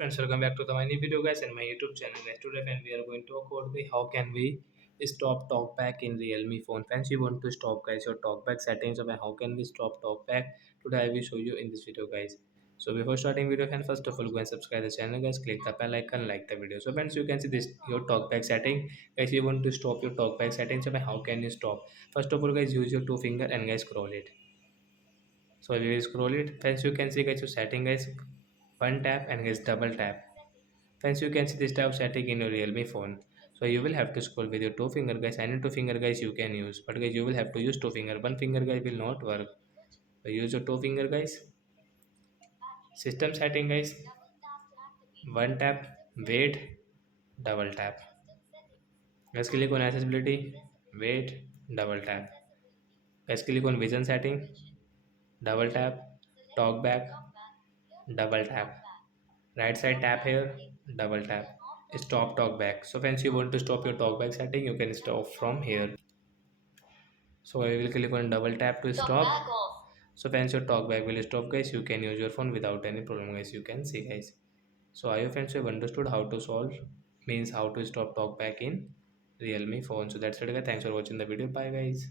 friends, welcome back to my new video guys and my YouTube channel guys. Today friends, we are going to talk about the how can we stop talkback in Realme phone. Friends, you want to stop guys your talkback settings of how can we stop talkback. Today I will show you in this video guys. So before starting video friends, first of all go and subscribe the channel guys, click the bell icon, like the video. So friends, you can see this your talkback setting guys. You want to stop your talkback settings of how can you stop. First of all guys, use your two finger and guys scroll it. So we will scroll it. Friends, you can see guys your setting guys, one tap and guys double tap. Friends, you can see this type of setting in your Realme phone. So you will have to scroll with your two finger guys. Any two finger guys you can use, but guys you will have to use two finger. One finger guys will not work. So use your two finger guys. System setting guys. One tap, wait, double tap. Guys click on accessibility, wait, double tap. Guys click on vision setting, double tap, talk back, double tap. Right side tap here, double tap. Stop talk back. So once you want to stop your talk back setting, you can stop from here. So I will click on double tap to stop. So once your talk back will stop guys, you can use your phone without any problem guys. You can see guys. So I hope friends you have understood how to solve, means how to stop talk back in Realme phone. So that's it guys. Thanks for watching the video. Bye guys.